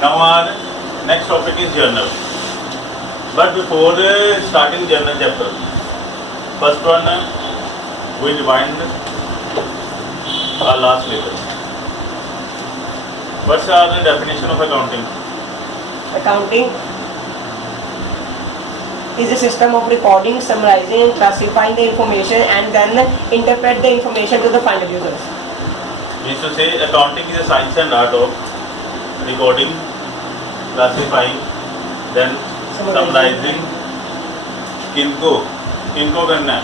Now our next topic is journal. But before starting journal chapter, first one we rewind our last lecture. What's the definition of accounting? Accounting is a system of recording, summarizing and classifying the information and then interpret the information to the final users. Means to say accounting is a science and art of recording, classifying, then summarizing, किनको करना है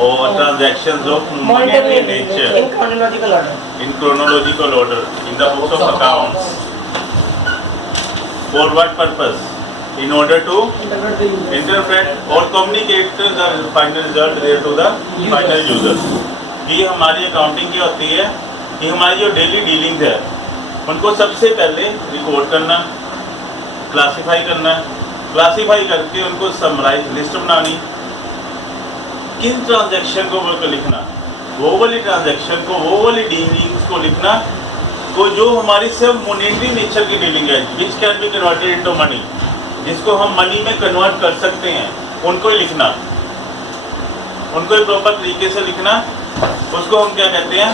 और transactions of monetary nature in chronological order. In chronological order in the books of accounts. For what purpose? In order to interpret or communicate the final result there to the final users. कि हमारी accounting क्या होती है कि हमारी जो daily dealings है उनको सबसे पहले रिकॉर्ड करना, क्लासिफाई करना, क्लासिफाई करके उनको समराइज लिस्ट बनानी, किन ट्रांजैक्शन को लिखना, वो वाली ट्रांजैक्शन को, वो वाली डीलिंग्स को लिखना को जो हमारी सब मॉनेटरी नेचर की डीलिंग है which can be converted into money, जिसको हम मनी में कन्वर्ट कर सकते हैं, उनको ही लिखना, उनको एक प्रॉपर तरीके से लिखना, उसको हम क्या कहते हैं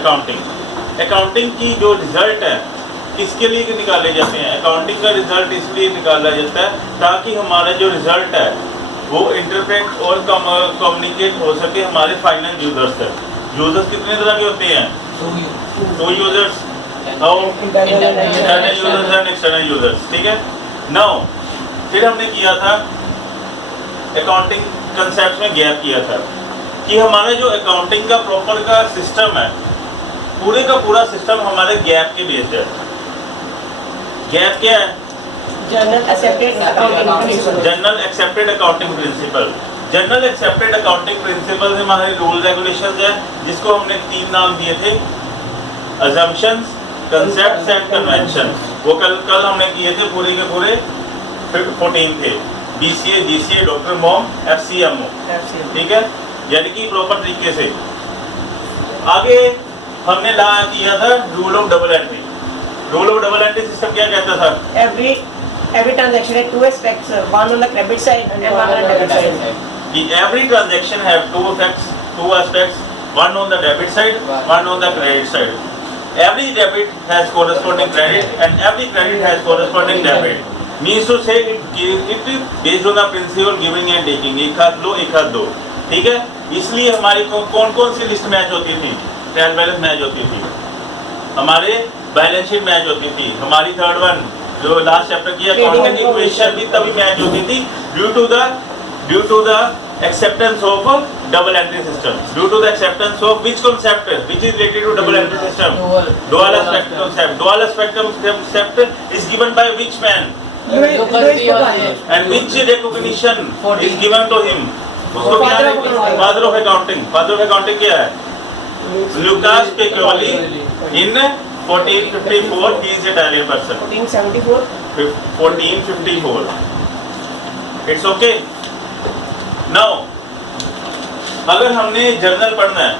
अकाउंटिंग। अकाउंटिंग की जो रिजल्ट है किसके लिए निकाले जाते हैं? अकाउंटिंग का रिजल्ट इसलिए निकाला जाता है ताकि हमारा जो रिजल्ट है वो इंटरप्रेट और कम्युनिकेट हो सके हमारे फाइनल यूजर्स तक। यूजर्स कितने तरह के होते हैं? Two users, internal users and external users. ठीक है। नाउ फिर हमने किया था अकाउंटिंग कंसेप्ट में गैप किया था कि हमारा जो अकाउंटिंग का प्रॉपर का सिस्टम है पूरे का पूरा सिस्टम हमारे गैप के बेस्ड है। गैप क्या है? Journal accepted accounting principle. General accepted accounting principle. General accepted accounting principle हमारे रूल रेगुलेशंस है जिसको हमने 3 नाम दिए थे, अजम्पशंस, कंसेप्ट्स एंड कन्वेंशंस। वो कल हमने किए थे, पूरे के पूरे 14 थे, BCA, GCA, doctor mom, FCMO। ठीक है, यानी कि प्रॉपर तरीके से। आगे हमने ला किया था rule of double entry. Rule of double entry system क्या कहता था? Every transaction had 2 aspects, one on the credit side and one on the debit side. Every transaction have 2 aspects, one on the debit side, one on the credit side. Every debit has corresponding credit and every credit has corresponding debit. Means to say it based on the principle giving and taking, एक हाथ लो एक हाथ दो। ठीक है, इसलिए हमारी कौन कौन सी लिस्ट मैच होती थी? ट्रायल बैलेंस मैच होती थी, हमारे बैलेंस शीट मैच होती थी, हमारी थर्ड वन जो लास्ट चैप्टर की अकाउंटिंग इक्वेशन भी तभी मैच होती थी due to the acceptance of double entry system, due to the acceptance of which concept which is related to double entry system? Dual aspect concept. Dual aspect concept is given by which man and which recognition is given to him? उसको क्या है? Father of accounting. Father of accounting क्या है? Lucas Piccioli in 1454. He is a Italian person. 1454. It's okay. Now, अगर हमने journal पढ़ना है,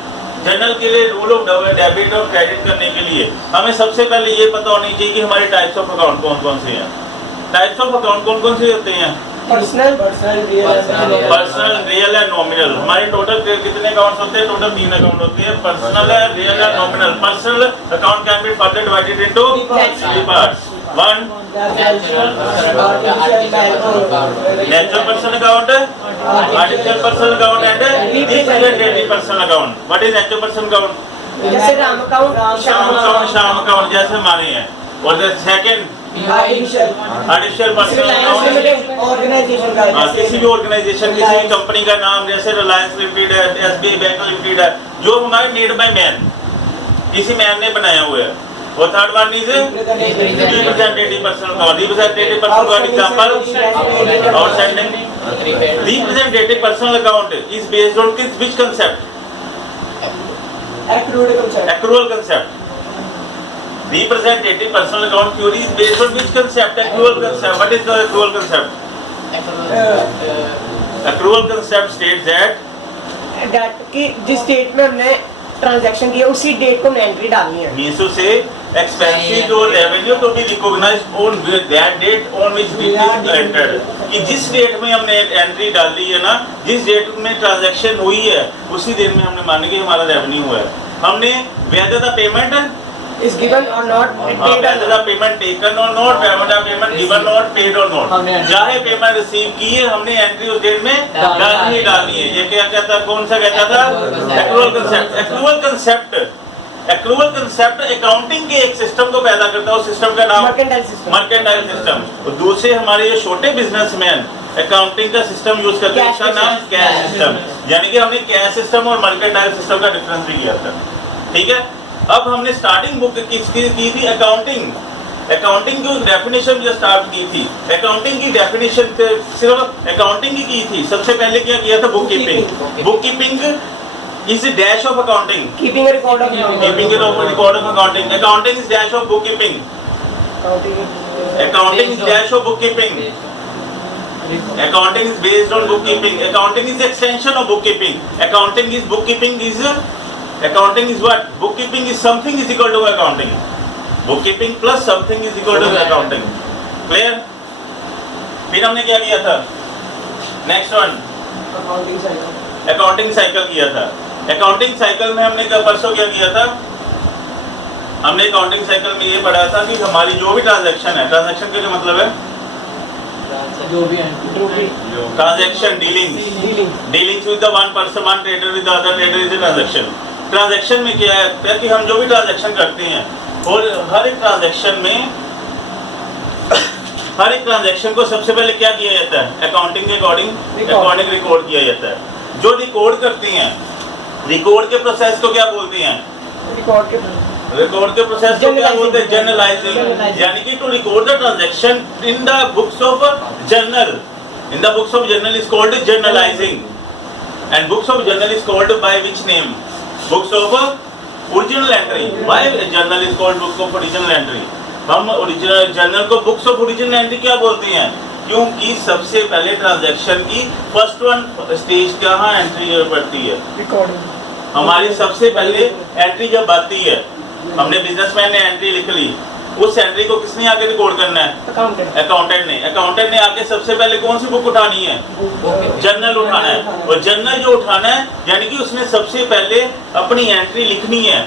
journal के लिए रूल ऑफ डेबिट और क्रेडिट करने के लिए हमें सबसे पहले ये पता होनी चाहिए कि हमारे टाइप्स ऑफ अकाउंट कौन कौन से हैं। टाइप्स ऑफ अकाउंट कौन कौन से होते हैं? Personal, real and nominal. हमारे टोटल कितने अकाउंट्स होते हैं? टोटल 3 अकाउंट होते हैं, पर्सनल है, real and nominal. Personal account can be further divided into 3 parts. 1 natural person account, artificial person account and representative person account. What is natural person account? जैसे Ram account, Shyam account जैसे हमारे हैं। और the second artificial person account किसी भी organisation, किसी भी company का नाम, जैसे रिलायंस लिमिटेड है, SBI बैंक लिमिटेड है, जो हमारे मेड बाय मैन, किसी मैन ने बनाया हुआ है। और third one is representative person account. Representative person का example outstanding. Representative personal account is based on which concept? Accrual concept. Representative personal account theory is based on which concept? Accrual concept. What is the accrual concept? Accrual concept states that कि जिस state में हमने transaction की है उसी date को हमने entry डालनी है। मीन्स टू से एक्सपेंसेस और revenue to be recognised on that date on which it is entered, कि जिस डेट में हमने एंट्री डाली है ना, जिस डेट में ट्रांजैक्शन हुई है उसी डेट में हमने माना कि हमारा रेवेन्यू हुआ है। हमने whether the payment is given or not paid or whether the payment taken or not, whether the payment given or paid or not, चाहे पेमेंट रिसीव की है हमने एंट्री उस डेट में डालनी है। ये क्या कहता है, कौन सा कहता था, accrual concept. Accrual concept accounting के एक सिस्टम को पैदा करता है, उस सिस्टम का नाम मर्केंटाइल सिस्टम। और दूसरे हमारे जो छोटे बिजनेसमैन अकाउंटिंग का सिस्टम यूज करते हैं, उसका नाम कैश सिस्टम। यानी कि हमने कैश सिस्टम और मर्केंटाइल सिस्टम का डिफरेंस भी किया था। ठीक है, अब हमने स्टार्टिंग बुक किसकी की थी, अकाउंटिंग की डेफिनेशन जो स्टार्ट की थी, अकाउंटिंग की डेफिनेशन सिर्फ अकाउंटिंग की थी। सबसे पहले क्या किया था, book keeping is dash of accounting, keeping record of accounting. Accounting is dash of book keeping, accounting is dash of book keeping, accounting is based on bookkeeping, accounting is extension of bookkeeping, accounting is what, bookkeeping is something is equal to accounting, bookkeeping plus something is equal to accounting, clear? फिर हमने क्या किया था, next one accounting cycle किया था। Accounting cycle में हमने परसों क्या किया था, हमने अकाउंटिंग साइकिल में ये पढ़ा था कि हमारी जो भी ट्रांजैक्शन है, ट्रांजैक्शन का क्या मतलब है, जो भी transaction dealings with the one person, one trader with the other trader is a transaction. Transaction में क्या है कि हम जो भी ट्रांजैक्शन करते हैं और हर एक ट्रांजैक्शन को सबसे पहले क्या किया जाता है, अकाउंटिंग के अकॉर्डिंग रिकॉर्ड किया जाता है। जो रिकॉर्ड करते हैं, रिकॉर्ड के प्रोसेस को क्या बोलते हैं, रिकॉर्ड के प्रोसेस को क्या बोलते हैं, जर्नलाइजिंग। यानी कि to record the transaction in the books of journal, in the books of journal is called journalising, and books of journal is called by which name, books of original entry. Why journal is called books of original entry, हम original journal को books of original entry क्या बोलते हैं, क्योंकि सबसे पहले transaction की first one stage कहाँ एंट्री पड़ती है, हमारी सबसे पहले एंट्री जब आती है, हमने बिजनेसमैन ने एंट्री लिख ली, उस एंट्री को किसने आगे रिकॉर्ड करना है, अकाउंटेंट ने आके सबसे पहले कौन सी बुक उठानी है, जर्नल उठाना है। और जर्नल जो उठाना है यानी कि उसने सबसे पहले अपनी एंट्री लिखनी है,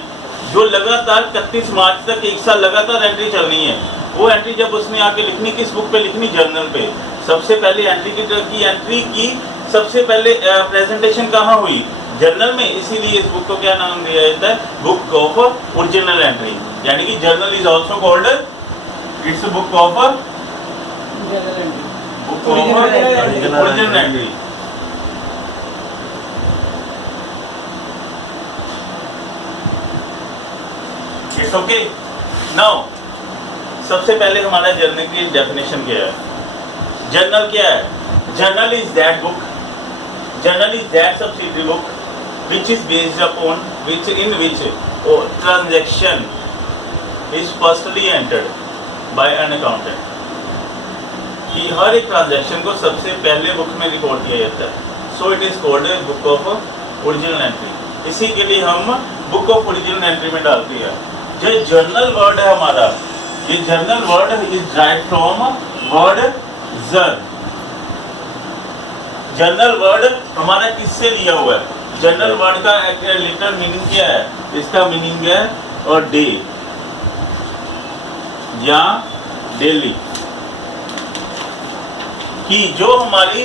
जो लगातार 31 मार्च तक एक साल लगातार एंट्री चलनी है। वो एंट्री जब उसने आके लिखनी, किस बुक पे लिखनी, जर्नल पे। सबसे पहले एंट्री की सबसे पहले प्रेजेंटेशन कहाँ हुई, जर्नल में। इसीलिए इस बुक को क्या नाम दिया जाता है, बुक ऑफ ओरिजिनल एंट्री। यानी कि journal is also called, it's book of original entry. It's okay. Now सबसे पहले हमारा जर्नल की डेफिनेशन क्या है, जर्नल क्या है, journal is that book, journal is that subsidiary book which is based upon which transaction is firstly entered by an accountant। कि हर एक ट्रांजैक्शन को सबसे पहले बुक में रिकॉर्ड किया जाता है, so it is called book of original entry. इसी के लिए हम बुक ऑफ ओरिजिनल एंट्री में डालते हैं। जो जर्नल वर्ड है हमारा, ये journal word is derived from word जर। जर्नल वर्ड हमारा किससे लिया हुआ है, जर्नल वर्ड का लिटरल मीनिंग क्या है, इसका मीनिंग है और डे या डेली। कि जो हमारी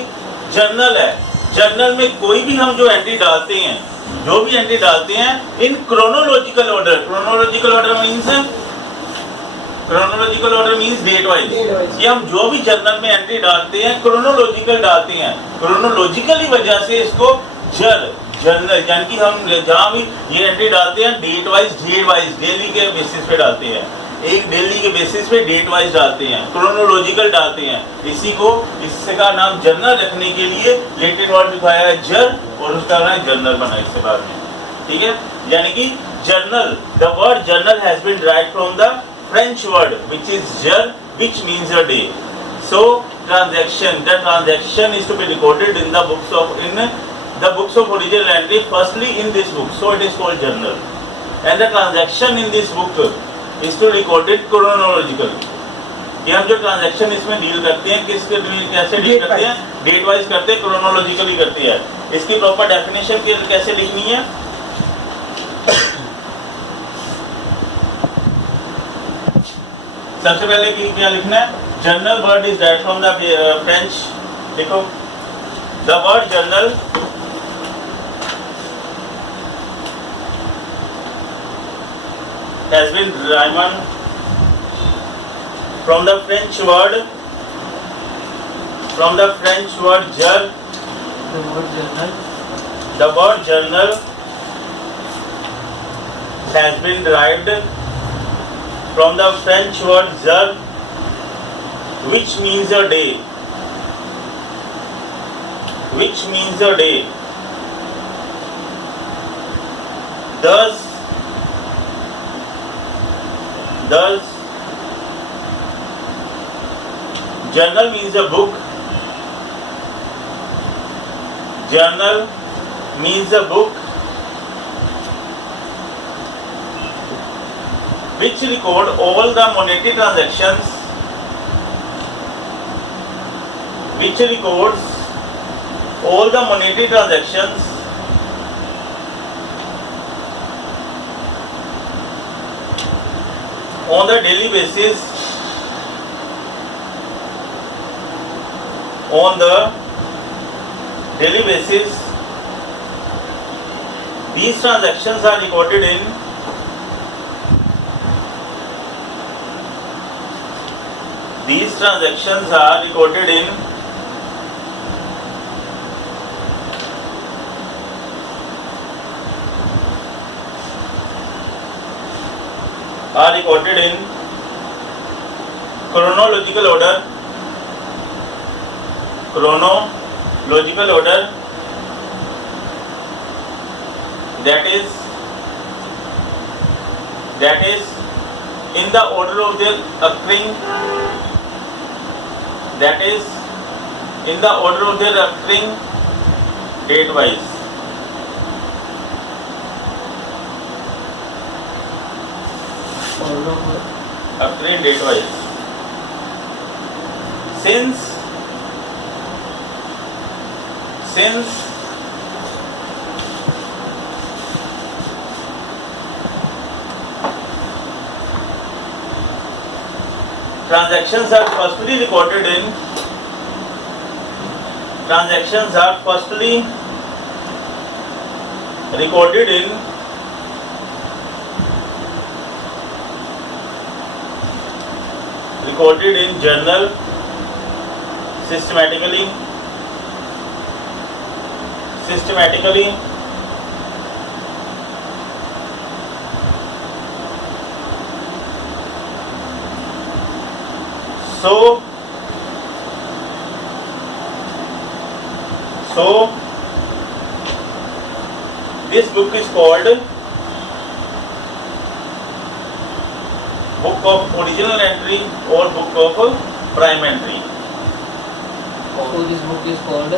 जर्नल है, जर्नल में कोई भी हम जो एंट्री डालते हैं, in chronological order means date wise. ये हम जो भी जर्नल में एंट्री डालते हैं क्रोनोलॉजिकल डालते हैं, क्रोनोलॉजिकली वजह से इसको जर्नल, यानी कि हम जहाँ भी ये एंट्री डालते हैं डेट वाइज, डेली के बेसिस पे डालते हैं, एक डेली के बेसिस पे डेट वाइज डालते हैं, क्रोनोलॉजिकल डालते हैं। इसी को, इसका नाम जर्नल रखने के लिए लैटिन वर्ड दिखाया है जर, और उसका नाम जर्नल बना इसके बाद में। ठीक है, यानी कि journal, the word journal has been derived from the French word which is jar, which means a day. So the transaction is to be recorded in the books of the books of original entry firstly in this book, so it is called journal, and the transaction in this book is to record it chronological, कि हम जो transaction इसमें deal करते हैं किसके कैसे deal करते हैं, डेट वाइज करते हैं, क्रोनोलॉजिकली करते हैं। इसकी प्रॉपर डेफिनेशन कैसे लिखनी है, सबसे पहले क्या लिखना है, journal word is that from the French, देखो the word journal has been derived from the French word jour. The word journal. The word journal has been derived from the French word jour, which means a day. Which means a day. Thus, journal means a book. Journal means a book which record all the monetary transactions, which records all the monetary transactions on the daily basis, on the daily basis. These transactions are recorded in chronological order. Chronological order, that is in the order of their occurring, that is in the order of their occurring date wise. Occurring date wise. Since transactions are firstly recorded in journal systematically. So this book is called book of original entry or book of prime entry. So this book is called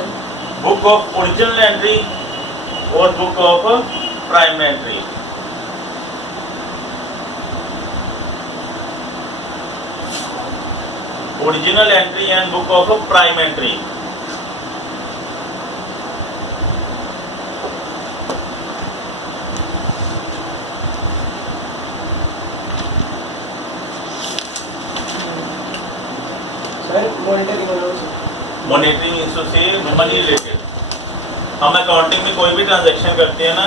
Book of original entry or book of prime entry. Original entry and book of prime entry. Monitoring इससे money related. हम accounting में कोई भी transaction करते हैं ना,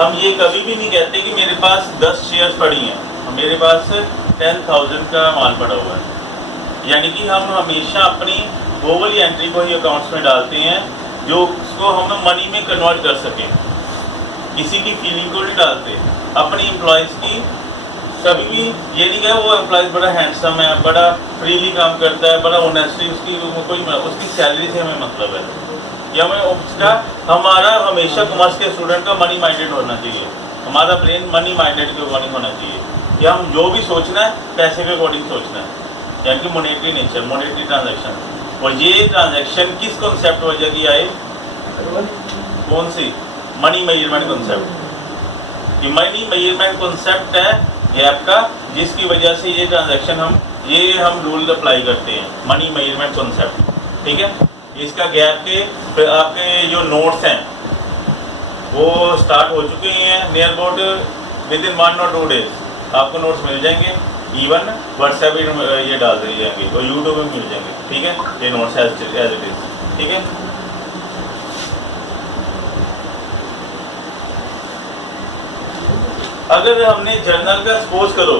हम ये कभी भी नहीं कहते कि मेरे पास 10 शेयर्स पड़ी हैं, मेरे पास 10,000 का माल पड़ा हुआ है। यानी कि हम हमेशा अपनी वो वाली एंट्री को ही अकाउंट्स में डालते हैं जो उसको हम मनी में कन्वर्ट कर सकें, किसी की फीलिंग को नहीं डालते। अपनी एम्प्लॉयज़ की कभी भी ये नहीं कहे वो एम्प्लॉयज़ बड़ा हैंडसम है, बड़ा फ्रीली काम करता है, बड़ा ऑनेस्टली उसकी सैलरी से हमें मतलब है, या हमें उसका हमारा हमेशा कॉमर्स के स्टूडेंट का मनी माइंडेड होना चाहिए, हमारा ब्रेन मनी माइंडेड के अकॉर्डिंग होना चाहिए, या हम जो भी सोचना है पैसे के अकॉर्डिंग सोचना है, यानी कि मोनेटरी नेचर, मोनेटरी ट्रांजैक्शन। और ये ट्रांजैक्शन किस कॉन्सेप्ट वजह की आए, कौन सी? Money measurement concept. ये मनी मेजरमेंट कॉन्सेप्ट है गैप का, जिसकी वजह से ये ट्रांजैक्शन हम रूल अप्लाई करते हैं, मनी मेजरमेंट कॉन्सेप्ट। ठीक है, इसका गैप के आपके जो नोट्स हैं वो स्टार्ट हो चुके हैं नियर अबाउट विद इन 1 और 2 डेज आपको नोट्स मिल जाएंगे। इवन व्हाट्सएप पे ये डाल दिए जाएंगे और यूट्यूब में मिल जाएंगे। ठीक है, ये नोट्स एज इट इज। ठीक है, अगर हमने जर्नल का सपोज करो,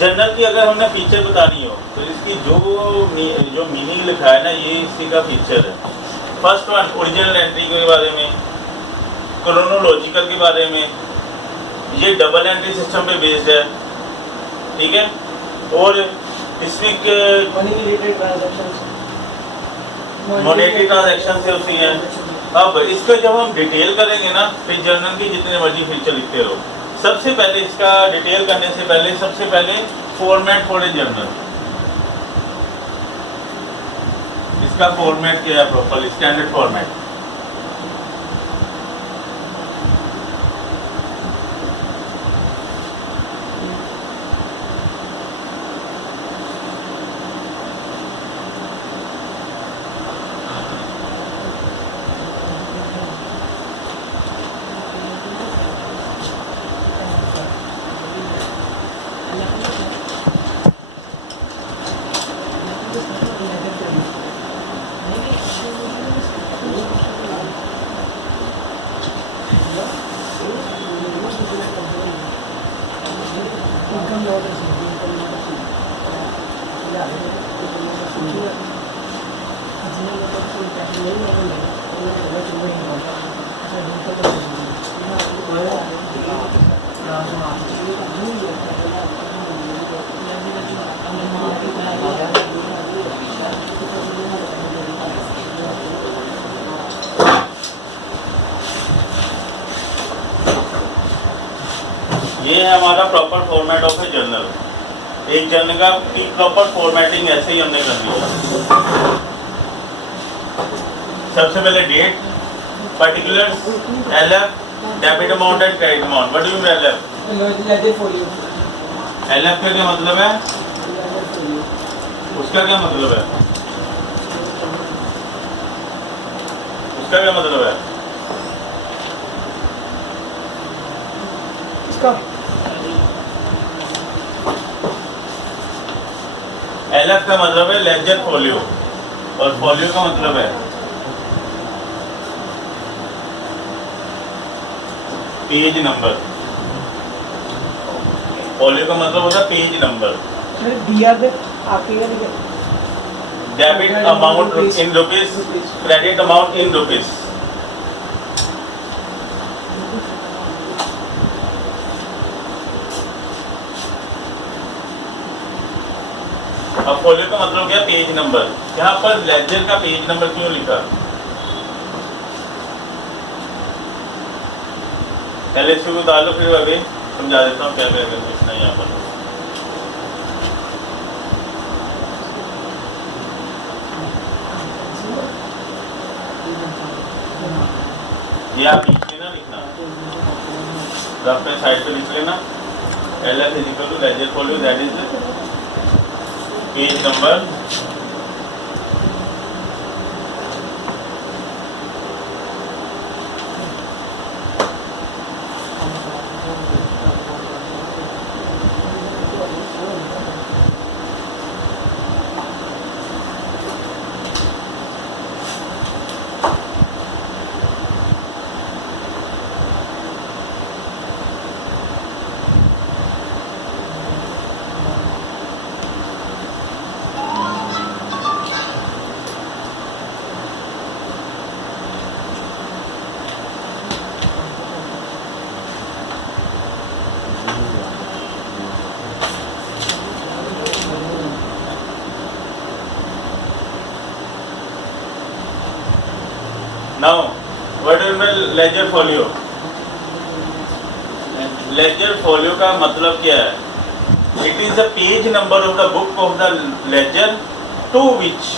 जर्नल की अगर हमने फीचर बतानी हो तो इसकी जो मीनिंग लिखा है ना, ये इसी का फीचर है। फर्स्ट वन ओरिजिनल एंट्री के बारे में, क्रोनोलॉजिकल के बारे में, ये डबल एंट्री सिस्टम पे बेस्ड है। ठीक है, और इसमें मॉनेटरी ट्रांजैक्शन से होती है। अब इसका जब हम डिटेल करेंगे ना, फिर जर्नल के जितने मर्जी फीचर लिखते रहो। सबसे पहले इसका डिटेल करने से पहले सबसे पहले फॉर्मेट फॉर ए जर्नल, इसका फॉर्मेट क्या है? Proper standard format. ये है हमारा proper format of A journal. एक जर्नल का की प्रॉपर फॉर्मेटिंग ऐसे ही हमने करनी है। सबसे पहले date, particulars, LF, debit amount and credit amount. What do you mean LF? LF का क्या मतलब है? उसका क्या मतलब है? उसका क्या मतलब है? एलएफ का मतलब है लेजर फोलियो, और फोलियो का मतलब है पेज नंबर। फोलियो का मतलब होता है page number. Debit amount in rupees, credit amount in rupees. अब फोलियो का मतलब क्या? Page number. यहाँ पर लेजर का पेज नंबर क्यों लिखा? पहले इसको उतार लो, फिर अभी समझा देता हूँ क्या पूछना है यहाँ पर। ये आप लिख लेना, लिखना रफ पे साइड पे लिख लेना। LF is equal to ledger folio, that is page number Now, what is the ledger folio? Ledger folio का मतलब क्या है? It is the page number of the book of the ledger to which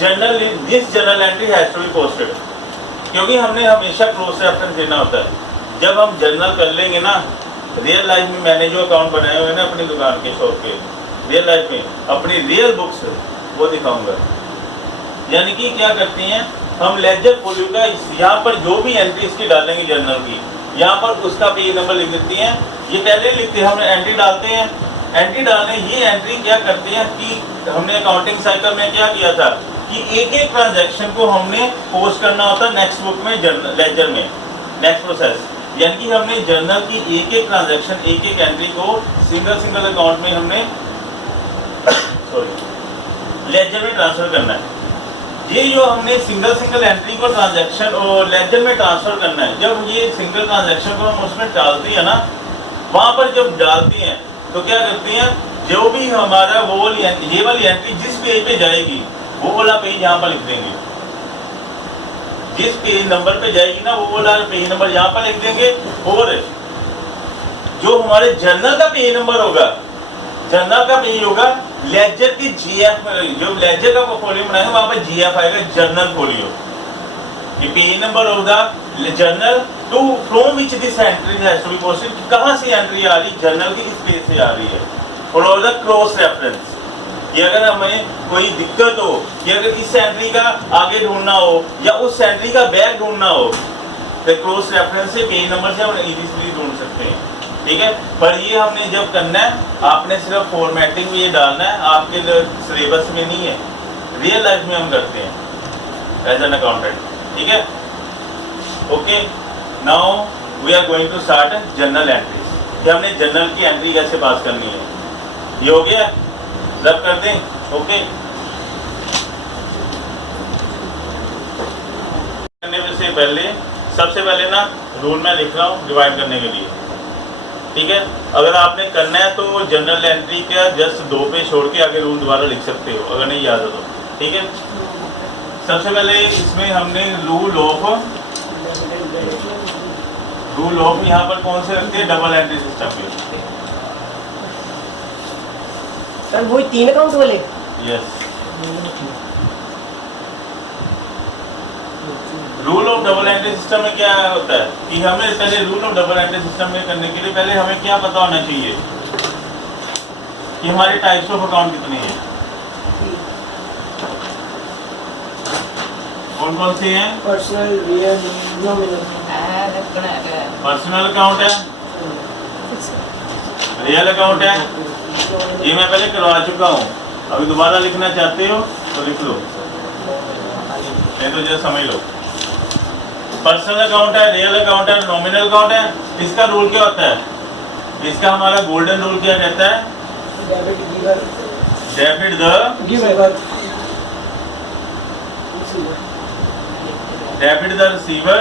journal this journal entry has to be posted, क्योंकि हमने हमेशा cross reference देना होता है। जब हम जर्नल कर लेंगे ना, रियल लाइफ में मैंने जो अकाउंट बनाए हुए हैं ना अपनी दुकान के शॉप के, रियल लाइफ में अपनी रियल बुक्स वो दिखाऊंगा। यानी कि क्या करते हैं हम, लेजर फोलियो का यहाँ पर जो भी एंट्री इसकी डालेंगे जर्नल की, यहाँ पर उसका पेज नंबर लिख देती हैं। ये पहले लिखते हैं, हम एंट्री डालते हैं, एंट्री डालने ये एंट्री क्या करते हैं कि हमने अकाउंटिंग साइकिल में क्या किया था कि एक एक ट्रांजैक्शन को हमने पोस्ट करना होता नेक्स्ट बुक में, लेजर में, नेक्स्ट प्रोसेस। यानी कि हमने जर्नल की एक एक ट्रांजैक्शन, एक एक एंट्री को सिंगल सिंगल अकाउंट में हमने सॉरी लेजर में ट्रांसफर करना है। ये जो हमने सिंगल सिंगल एंट्री को ट्रांजैक्शन और लेजर में ट्रांसफर करना है, जब ये सिंगल ट्रांजैक्शन को हम उसमें डालते हैं ना, वहां पर जब डालते हैं तो क्या करते हैं, जो भी हमारा वो ये वाली एंट्री जिस पेज पे जाएगी वो वाला पेज यहाँ पर लिख देंगे। जिस पेज नंबर पे जाएगी ना वो वाला पेज नंबर यहाँ पर लिख देंगे। और जो हमारे जर्नल का पेज नंबर होगा, जर्नल का पेज होगा लेजर की जीएफ में, जो लेजर का पोर्टफोलियो बनाएंगे वहां पर जीएफ आएगा, जर्नल फोलियो। ये पेज नंबर होगा journal to from which this entry has to be posted, कहां से एंट्री आ रही, जर्नल की इस पेज से आ रही है। फॉलो द क्रॉस रेफरेंस, कि अगर हमें कोई दिक्कत हो कि अगर इस एंट्री का आगे ढूंढना हो या उस एंट्री का बैक ढूंढना हो तो क्रॉस रेफरेंस से पेज नंबर से हम इजीली ढूंढ सकते हैं। ठीक है, पर ये हमने जब करना है आपने सिर्फ फॉर्मेटिंग में ये डालना है, आपके सिलेबस में नहीं है, रियल लाइफ में हम करते हैं एज एन अकाउंटेंट। ठीक है, okay. Now we are going to start journal entries, कि हमने जर्नल की एंट्री कैसे पास करनी है। ये हो गया, रब कर दें। ओके, करने से पहले सबसे पहले ना रूल मैं लिख रहा हूँ डिवाइड करने के लिए। ठीक है, अगर आपने करना है तो जनरल एंट्री का जस्ट 2 पे छोड़ के आगे रूल दोबारा लिख सकते हो अगर नहीं याद हो तो। ठीक है, सबसे पहले इसमें हमने रूल ऑफ यहाँ पर कौन से रखते हैं, डबल एंट्री सिस्टम के। सर वो 3 अकाउंट वाले। Yes, rule of double entry system में क्या होता है कि हमें पहले rule of double entry system में करने के लिए पहले हमें क्या पता होना चाहिए कि हमारे टाइप्स ऑफ अकाउंट कितने हैं, कौन कौन से हैं। Personal, real, nominal. Personal account है, रियल अकाउंट है, ये मैं पहले करवा चुका हूँ, अभी दोबारा लिखना चाहते हो तो लिख लो, नहीं तो जस्ट समझ लो। पर्सनल अकाउंट है, रियल अकाउंट है, नॉमिनल अकाउंट है। इसका रूल क्या होता है, इसका हमारा गोल्डन रूल क्या कहता है, debit the giver, debit the receiver,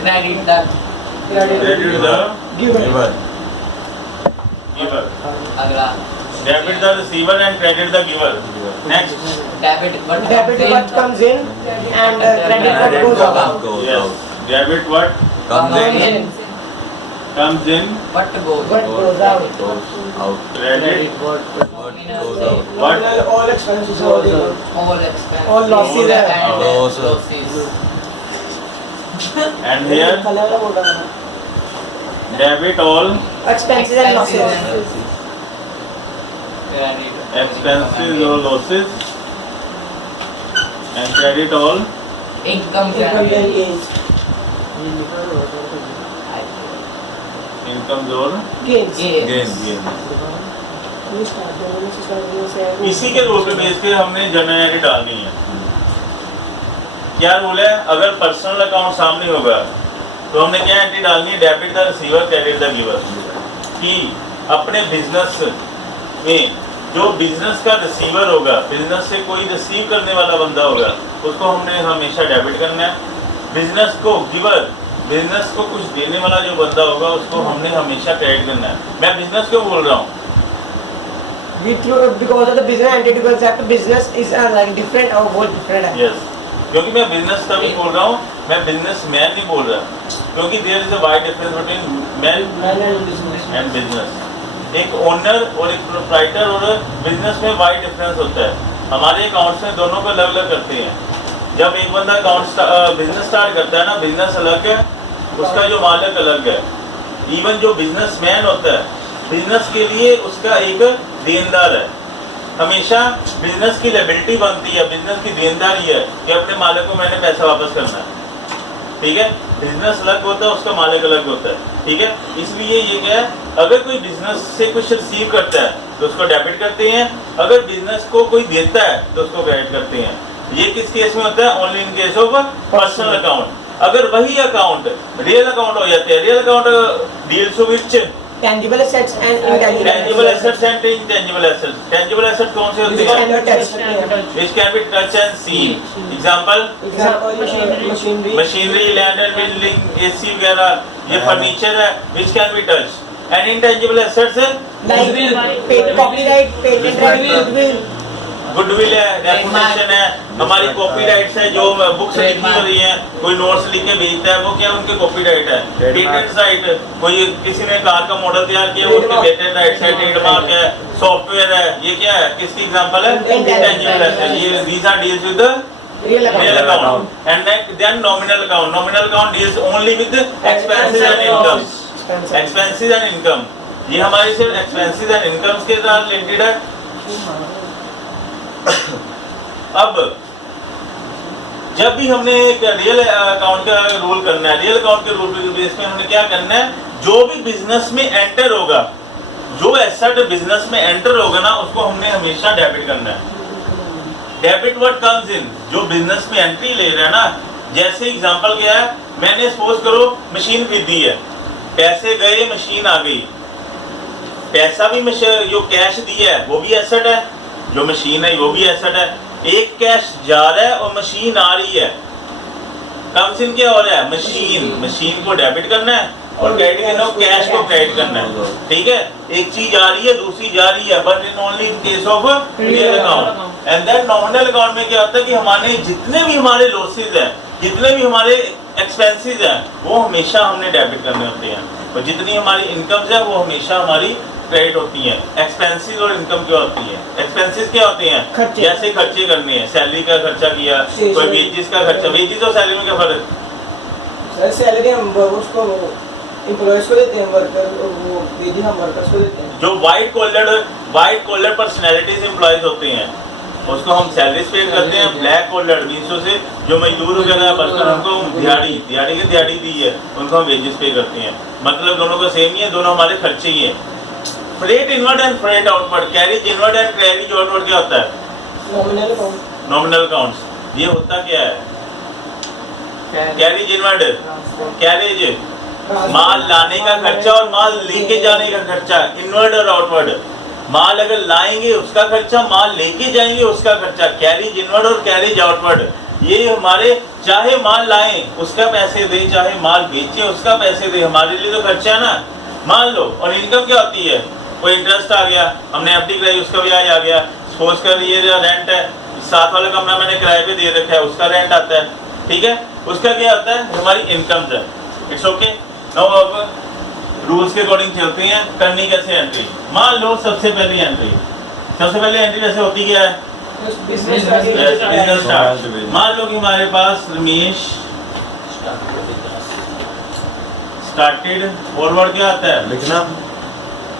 credit the giver. अगला debit the receiver and credit the giver. Next, debit what comes in and credit what goes out. yes, debit what comes in, what goes out. credit what All expenses are all losses and losses. and here debit all expenses and losses. expenses or losses and credit all income Income and gains. incomes or Gains. Gains. इसी के rule पे base पे हमने general entry डालनी है। क्या rule है, अगर पर्सनल अकाउंट सामने होगा तो हमने क्या एंट्री डालनी है, debit the receiver credit the giver. कि अपने बिजनेस में जो बिजनेस का रिसीवर होगा, बिजनेस से कोई रिसीव करने वाला बंदा होगा, उसको हमने हमेशा डेबिट करना है। बिजनेस को गिवर, बिजनेस को कुछ देने वाला जो बंदा होगा उसको हमने हमेशा क्रेडिट करना है। मैं बिजनेस क्यों बोल रहा हूँ, Because of the business entity concept, business is like different और बहुत different है। यस, क्योंकि मैं बिजनेस तभी बोल रहा हूँ, मैं बिजनेस मैन नहीं बोल रहा, क्योंकि there is a wide difference between man and business. एक ओनर और एक प्रोप्राइटर और बिजनेस में वाइड डिफरेंस होता है। हमारे अकाउंट्स में दोनों को अलग अलग करते हैं। जब एक बंदा बिजनेस स्टार्ट करता है ना, बिजनेस अलग है, उसका जो मालिक अलग है। इवन जो बिजनेसमैन होता है, बिजनेस के लिए उसका एक देनदार है। हमेशा बिजनेस की लायबिलिटी बनती है, बिजनेस की देनदारी है कि अपने मालिक को मैंने पैसा वापस करना है। ठीक है, बिजनेस अलग होता है, उसका मालिक अलग होता है। ठीक है, इसलिए ये क्या है, अगर कोई बिजनेस से कुछ रिसीव करता है तो उसको डेबिट करते हैं, अगर बिजनेस को कोई देता है तो उसको क्रेडिट करते हैं। ये किस केस में होता है? Only in case of personal account. अगर वही अकाउंट रियल अकाउंट हो जाते हैं, real account deals which tangible assets and intangible tangible assets and intangible assets. Tangible assets कौन से होते हैं? Which can be touched and seen. Example machinery, land and building, AC वगैरह, ये फर्नीचर है, which can be touched. And intangible assets है like copyright, patent right, goodwill. Goodwill है, reputation है, हमारी कॉपीराइट्स है, जो बुक्स लिखी हो रही है, कोई नोट्स लिख के भेजता है, वो क्या उनके कॉपीराइट है। पेटेंट राइट, कोई किसी ने कार का मॉडल तैयार किया, वो उसके पेटेंट राइट है, ट्रेडमार्क है, सॉफ्टवेयर है, ये क्या है, किसकी एग्जांपल है? Intangible asset. ये these are deals with the real account. And then nominal account. Nominal account deals only with expenses and income. Expenses and income. ये हमारी सिर्फ expenses and incomes के साथ रिलेटेड है। अब जब भी हमने एक रियल अकाउंट का रूल करना है, रियल अकाउंट के रूल के बेस में हमने क्या करना है, जो भी बिजनेस में एंटर होगा, जो एसेट बिजनेस में एंटर होगा ना, उसको हमने हमेशा डेबिट करना है। डेबिट व्हाट कम्स इन, जो बिजनेस में एंट्री ले रहा है ना, जैसे एग्जांपल क्या है, मैंने सपोज करो मशीन खरीदी है, पैसे गए, मशीन आ गई, पैसा भी जो कैश दिया है वो भी एसेट है, जो मशीन है वो भी एसेट है। एक कैश जा रहा है और मशीन आ रही है, कम्स इन क्या हो रहा है? मशीन को डेबिट करना है और क्रेडिट कैश को क्रेडिट करना है। ठीक है, एक चीज आ रही है, दूसरी जा रही है, but in only in case of real account. And then nominal account में क्या होता है कि हमारे जितने भी हमारे लॉसेज हैं, जितने भी हमारे एक्सपेंसेस हैं, वो हमेशा हमने डेबिट करने होते हैं, और जितनी हमारी इनकम्स है वो हमेशा हमारी क्रेडिट होती हैं। एक्सपेंसेस और इनकम क्या होती है? एक्सपेंसेस क्या होते हैं? जैसे खर्चे करने हैं, सैलरी का खर्चा किया, कोई वेजेस का खर्चा। वेजेस और सैलरी में क्या फर्क है? सैलरी हम उसको एम्प्लॉयज को देते हैं, वर्कर वो वेजेस हम वर्कर्स को देते हैं। जो वाइट कॉलर पर्सनैलिटीज एम्प्लॉयज होते हैं उसको हम सैलरीज पे करते हैं। ब्लैक कॉलर मीन्स से जो मजदूर वगैरह वर्कर, उनको दिहाड़ी दी है, उनको हम वेजेस पे करते हैं। मतलब दोनों का सेम ही है, दोनों हमारे खर्चे ही हैं। Freight inward and freight outward, carriage inward and carriage outward क्या होता है? Nominal accounts. ये होता क्या है? कैरेज इनवर्ड, कैरेज माल लाने का खर्चा और माल लेके जाने का खर्चा, इनवर्ड और आउटवर्ड। माल अगर लाएंगे उसका खर्चा, माल लेके जाएंगे उसका खर्चा। कैरेज इनवर्ड और कैरेज आउटवर्ड, ये हमारे चाहे माल लाएं उसका पैसे दे, चाहे माल बेचे उसका पैसे दे, हमारे लिए तो खर्चा है ना। मान लो, और इनकम क्या होती है? कोई इंटरेस्ट आ गया, हमने एफडी कराई, उसका ब्याज आ गया। सपोज कर ये रेंट है, साथ वाला कमरा मैंने किराए पे दे रखा है, उसका रेंट आता है। ठीक है, उसका क्या आता है? हमारी इनकम है। It's okay. नाउ अब रूल्स के अकॉर्डिंग चलते हैं, करनी कैसे एंट्री। मान लो सबसे पहली एंट्री वैसे होती क्या है? Business start. मान लो कि हमारे पास रमेश स्टार्टेड, फॉरवर्ड क्या आता है? लिखना।